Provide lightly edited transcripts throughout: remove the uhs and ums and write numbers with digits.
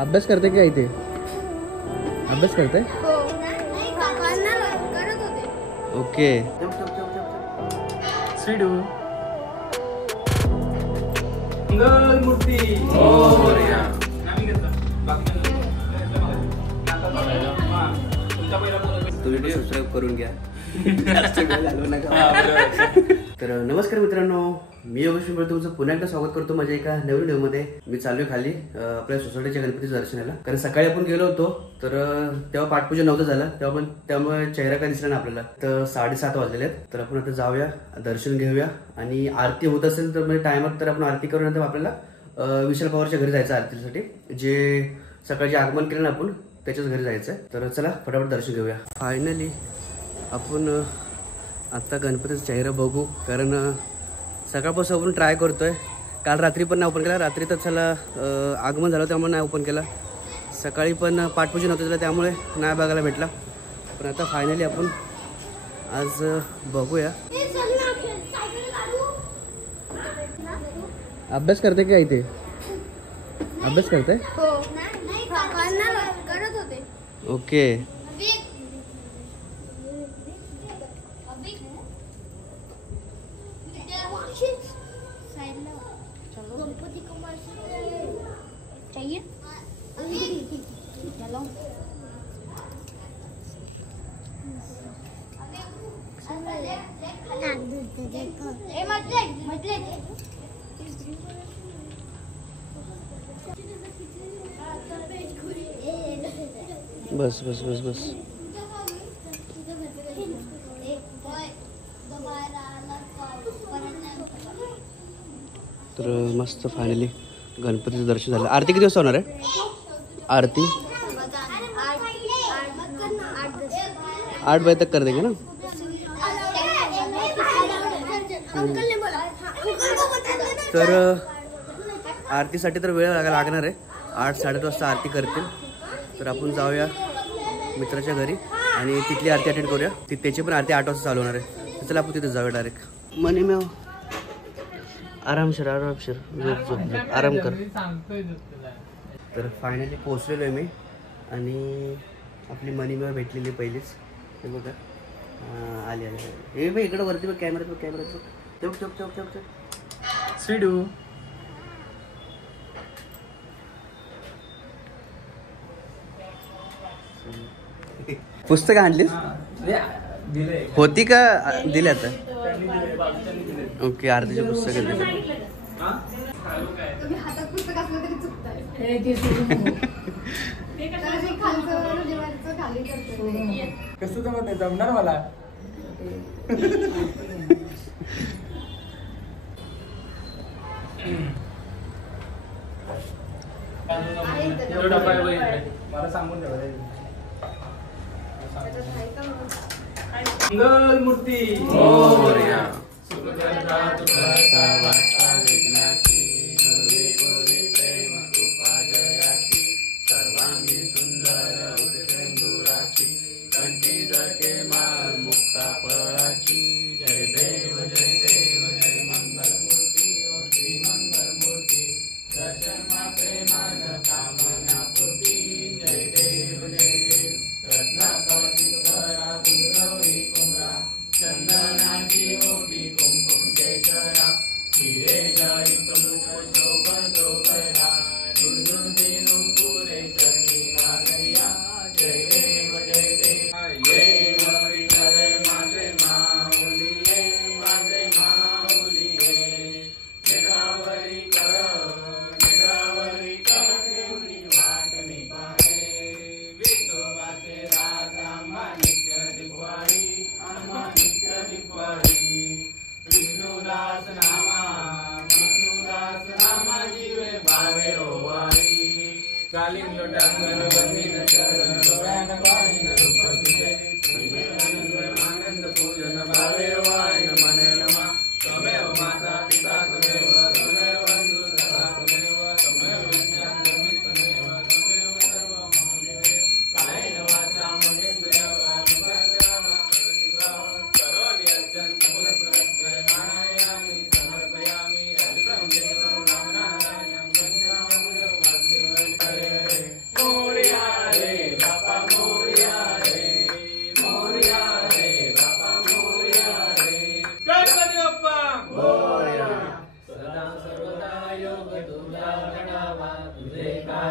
अभ्यास करते का इथे? अभ्यास करते? ओके. श्रीडू मंगल मूर्ती तुम्ही सबस्क्राईब करून घ्या. तर नमस्कार मित्रांनो, मी योगेश पिंपळे तुमचं पुन्हा एकदा स्वागत करतो माझ्या एका नवीन व्हिडिओमध्ये. मी चाललोय खाली आपल्या सोसायटीच्या गणपतीच्या दर्शनाला, कारण सकाळी आपण गेलो होतो तर तेव्हा पाठपूजन नव्हतं झालं, त्यामुळे चेहरा काय दिसला ना आपल्याला. तर 7:30 वाजलेले आहेत. तर आपण आता जाऊया, दर्शन घेऊया आणि आरती होत असेल तर म्हणजे टायमात तर आपण आरती करून आपल्याला विशाल पवारच्या घरी जायचं आरतीसाठी, जे सकाळचे आगमन केलं ना आपण त्याच्याच घरी जायचंय. तर चला फटाफट दर्शन घेऊया. फायनली आपण आता गणपतीचा चेहरा बघू, कारण सकाळपासून आपण ट्राय करतोय. काल रात्री पण नाही ओपन केला, रात्री तर चला आगमन झालं त्यामुळे नाही ओपन केला. सकाळी पण पाठपूजन होतं झालं त्यामुळे नाही बघायला भेटला. पण आता फायनली आपण आज बघूया. अभ्यास करते का इथे? अभ्यास करते? ओके. बस बस बस बस. तर मस्त फायनली गणपतीचं दर्शन झालं. आरती किती वाजता होणार आहे? आरती 8 बजे तक कर देंगे ना. तर आरतीसाठी तर वेळ लागणार आहे. 8-8:30 वाजता आरती करतील. तर आपण जाऊया मित्राच्या घरी आणि तिथली आरती अटेंड करूया. त्याची पण आरती 8 वाजता चालू होणार आहे. चला आपण तिथे जाऊया डायरेक्ट. मनी मेव आरामशीर आरामशीर झोप आराम कर. तर फायनली पोहोचलेलो आहे मी आणि आपली मनी मेव भेटलेली पहिलीच. हे बघा आली आली. हे बघ इकडं वरती बघ, कॅमेरा बघ, कॅमेरा बघ. चौक चौक चौक चौक चौक. श्रीडू पुस्तक आणलीस? होती का दिली आता? ओके, आरतीचे पुस्तक दिले. कसं जमत नाही, जमणार मला. मला सांगून ठेवा. मंगल मूर्ती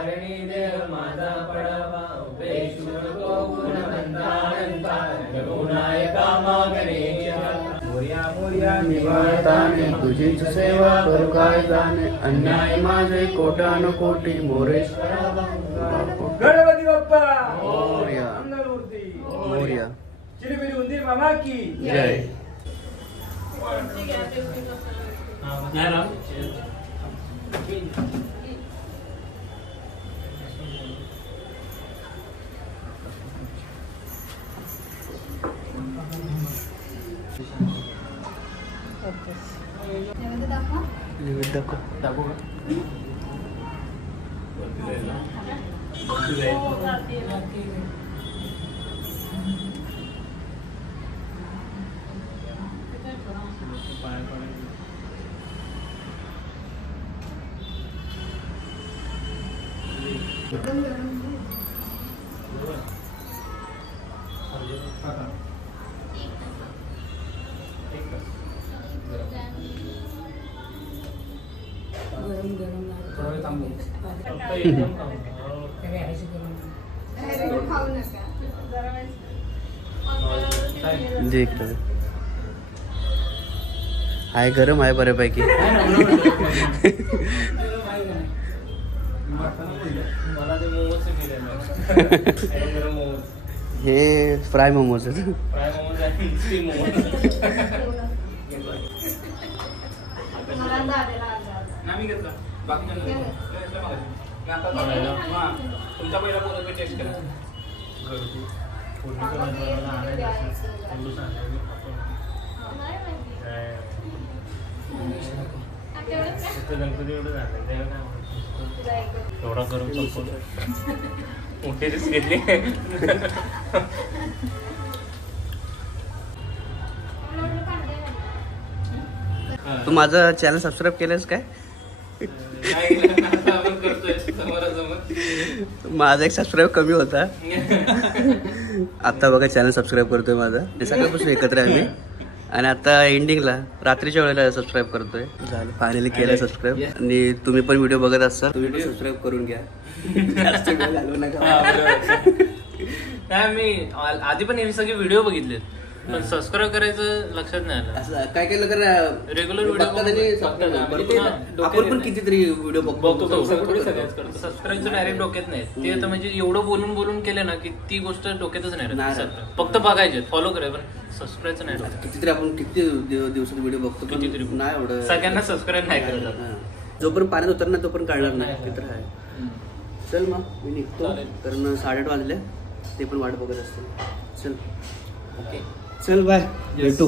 कारणी देव माझा पडावा उपेशुर गुणवंतानंता रघुनायका मागणे मोर्या मोर्या निवाळताने तुझीच सेवा करू काय जाणे अन्याय माझे कोटानु कोटी मोरेश्वरा गणपती बाप्पा मोरया मंगलमूर्ती मोरया चिरबिरी उंदीर मामा की जय. नैवेद्य दाखव. देख आहे गरम आहे बऱ्यापैकी. हे फ्राय मोमोज आहेत. तुमचा पहिला पूर्ण टेस्ट करा. गणपती एवढं झालं एवढा करून संपवलं. मोठी रिस्क घेतली. तू माझं चॅनल सबस्क्राईब केलंस काय? माझा एक सबस्क्राईब कमी होता. आता बघा चॅनल सबस्क्राईब करतोय माझा. ते सगळ्यापासून एकत्र आहे मी. आणि आता एंडिंगला रात्रीच्या वेळेला सबस्क्राईब करतोय. झालं फायनली केलं सबस्क्राईब. आणि तुम्ही पण व्हिडिओ बघत असाल तुम्ही सबस्क्राईब करून घ्या. जास्त वेळ घालवू नका. नाही मी आधी पण हे सगळे व्हिडिओ बघितले पण सबस्क्राईब करायचं लक्षात नाही आलं. असं काय काय लोक रेग्युलर व्हिडिओ आपण पण कितीतरी व्हिडिओ बघतो. सबस्क्राईबचं डायरेक्ट डोक्यात नाही. ते आता म्हणजे एवढं बोलून बोलून केलं ना की ती गोष्ट डोक्यातच नाही राहत. फक्त बघायचे फॉलो करायचं पण सबस्क्राईबचं नाही राहत. कितीतरी आपण किती दिवसात व्हिडिओ बघतो कितीतरी नाही एवढं. सगळ्यांना सबस्क्राईब नाही करत. जोपर्यंत पाण्यात उतरणार तोपर्यंत कळणार नाही. ते तर आहे. चल मग मी निघतो कारण 8:30 वाजले. ते पण वाट बघत असतील. चल ओके चल बाय भेटू.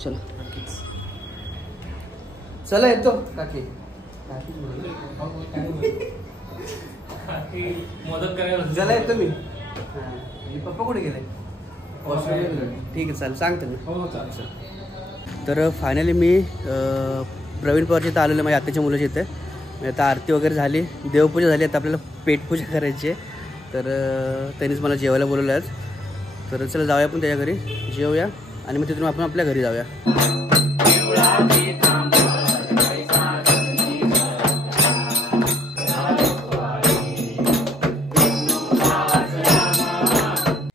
चल चला येतो काकी. मदत करायला चला येतो मी. पप्पा कुठे गेले? ठीक आहे चालेल सांगतो मी. तर फायनली मी प्रवीण पवारच्या इथं आलेलो माझ्या आत्याच्या मुलाच्या इथे. आता आरती वगैरे झाली देवपूजा झाली. आता आपल्याला पेटपूजा करायची आहे. तर त्यांनीच मला जेवायला बोलवलं आज. तर चला जाऊया आपण त्याच्या घरी जेवूया आणि मग तिथून आपण आपल्या घरी जाऊया.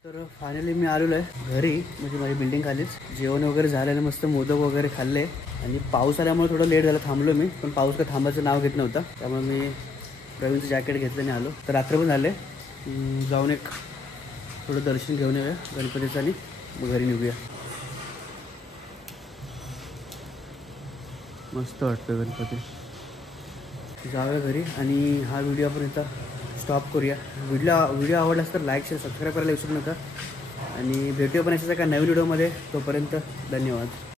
तर फायनली मी आलेलो आहे घरी म्हणजे माझी बिल्डिंग खालीच. जेवण वगैरे झालं मस्त मोदक वगैरे खाल्ले आणि पाऊस आल्यामुळे थोडं लेट झालं. थांबलो मी पण पाऊस काय थांबायचं नाव घेत नव्हता. त्यामुळे मी प्रवीणचं जॅकेट घेतलं आणि आलो. तर रात्र पण झाले. जाऊन एक थोडं दर्शन घेऊन येऊया गणपतीचं आणि मग घरी निघूया. मस्त वाटतं गणपती. जाऊया घरी आणि हा व्हिडिओ आपण इथं स्टॉप करूया. व्हिडिओ आवडलास तर लाईक शेअर सबस्क्राईब करायला विसरू नका आणि भेटूया पण अशाच एका नवीन व्हिडिओमध्ये. तोपर्यंत धन्यवाद.